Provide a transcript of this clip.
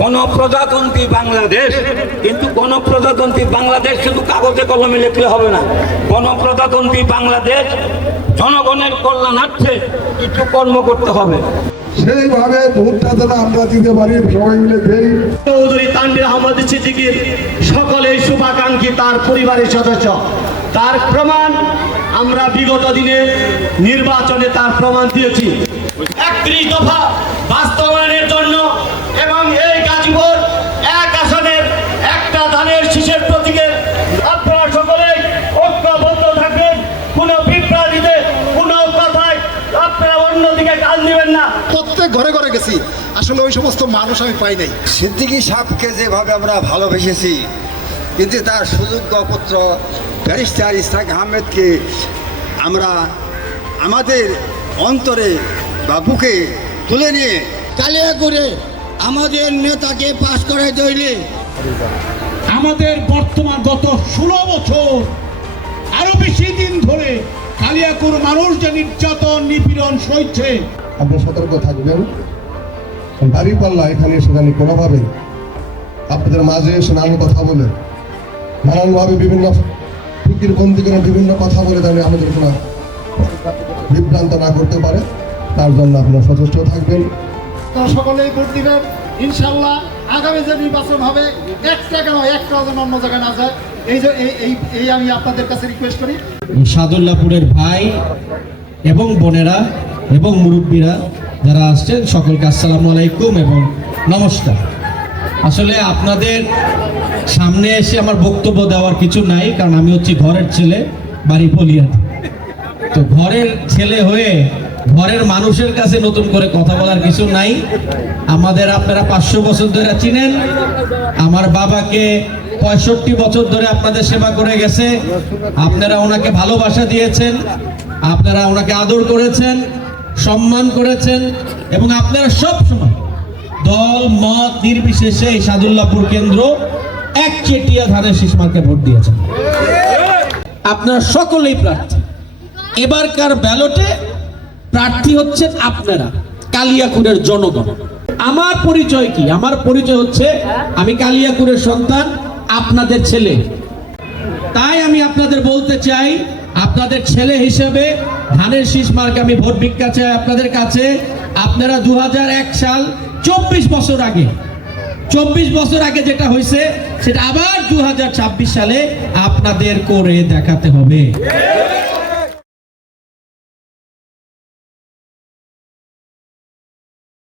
গণপ্রজাতন্ত্রী বাংলাদেশ। কিন্তু গণপ্রজাতন্ত্রী বাংলাদেশ শুধু কাগজে কলমে লিখলে হবে না। গণপ্রজাতন্ত্রী বাংলাদেশ জনগণের কল্যাণার্থে কিছু কর্ম করতে হবে। সেইভাবে ভোটটা যেন আমরা দিতে পারি সবাই মিলে দেই। চৌধুরী তানভীর আহমদ সিদ্দিকীর সকলেই শুভাকাঙ্ক্ষী তার পরিবারের সদস্য। তার প্রমাণ আমরা বিগত দিনে নির্বাচনে তার প্রমাণ দিয়েছি। একত্রিশ দফা বাস্তবায়নের জন্য এবং এই গাজীপুর এক আসনের একটা ধানের শীষের প্রতীকে আপনারা সকলে ঐক্যবদ্ধ থাকবেন কোনো বিভ্রান্তিতে কোনো কথায় আপনারা অন্যদিকে কাল দিবেন না। প্রত্যেক ঘরে ঘরে গেছি। আসলে ওই সমস্ত মানুষ আমি পাই নাই। সিদ্দিকী সাহেবকে যেভাবে আমরা ভালোবেসেছি কিন্তু তার সুযোগ্য পুত্র ব্যারিস্টার ইসহাক আহমেদকে আমরা আমাদের অন্তরে বা বুকে তুলে নিয়ে কালিয়া করে আমাদের নেতাকে পাশ করে দইলে আমাদের বর্তমান গত ষোলো বছর আরও বেশি দিন ধরে কালিয়াকুর মানুষ যে নির্যাতন নিপীড়ন সইছে। আপনারা সতর্ক থাকবেন। দাঁড়িপাল্লা এখানে সেখানে কোনোভাবে আপনাদের মাঝে এসে নানান কথা বলে নানানভাবে বিভিন্ন ফিকির বন্দি করে বিভিন্ন কথা বলে তাহলে আমাদের কোনো বিভ্রান্ত না করতে পারে। তার জন্য আপনারা সচেষ্ট থাকবেন। আপনারা সকলেই ভোট দিবেন ইনশাল্লাহ। আগামী যে নির্বাচন হবে, একটা কেন, একটা যেন অন্য জায়গায় না যায়, এই যে, এই এই আমি আপনাদের কাছে রিকোয়েস্ট করি। সাদুল্লাপুরের ভাই এবং বোনেরা এবং মুরব্বীরা যারা আসছেন, সকলকে আসসালামু আলাইকুম এবং নমস্কার। আসলে আপনাদের সামনে এসে আমার বক্তব্য দেওয়ার কিছু নাই, কারণ আমি হচ্ছি ঘরের ছেলে, বাড়ি বলিয়া তো ঘরের ছেলে হয়ে ঘরের মানুষের কাছে নতুন করে কথা বলার কিছু নাই। আমাদের আপনারা পাঁচশো বছর ধরে চিনেন। আমার বাবাকে পঁয়ষট্টি বছর ধরে আপনাদের সেবা করে গেছে। আপনারা ওনাকে ভালোবাসা দিয়েছেন। আপনারা ওনাকে আদর করেছেন, সম্মান করেছেন এবং আপনারা সব সময় দল, মত, নির্বিশেষে এই সাদুল্লাপুর কেন্দ্র এক চেটিয়া ধানের শিশমাকে ভোট দিয়েছেন। আপনারা সকলেই প্রার্থী। এবারকার ব্যালটে প্রার্থী হচ্ছেন আপনারা, কালিয়াকুরের জনগণ। আমার পরিচয় কি? আমার পরিচয় হচ্ছে, আমি কালিয়াকুরের সন্তান, আপনাদের ছেলে। তাই আমি আপনাদের বলতে চাই, আপনাদের ছেলে হিসেবে ধানের শীষ মার্কে আমি ভোট ভিক্ষা চাই আপনাদের কাছে। আপনারা দু হাজার এক সাল, চব্বিশ বছর আগে, চব্বিশ বছর আগে যেটা হয়েছে, সেটা আবার দু হাজার ছাব্বিশ সালে আপনাদের করে দেখাতে হবে।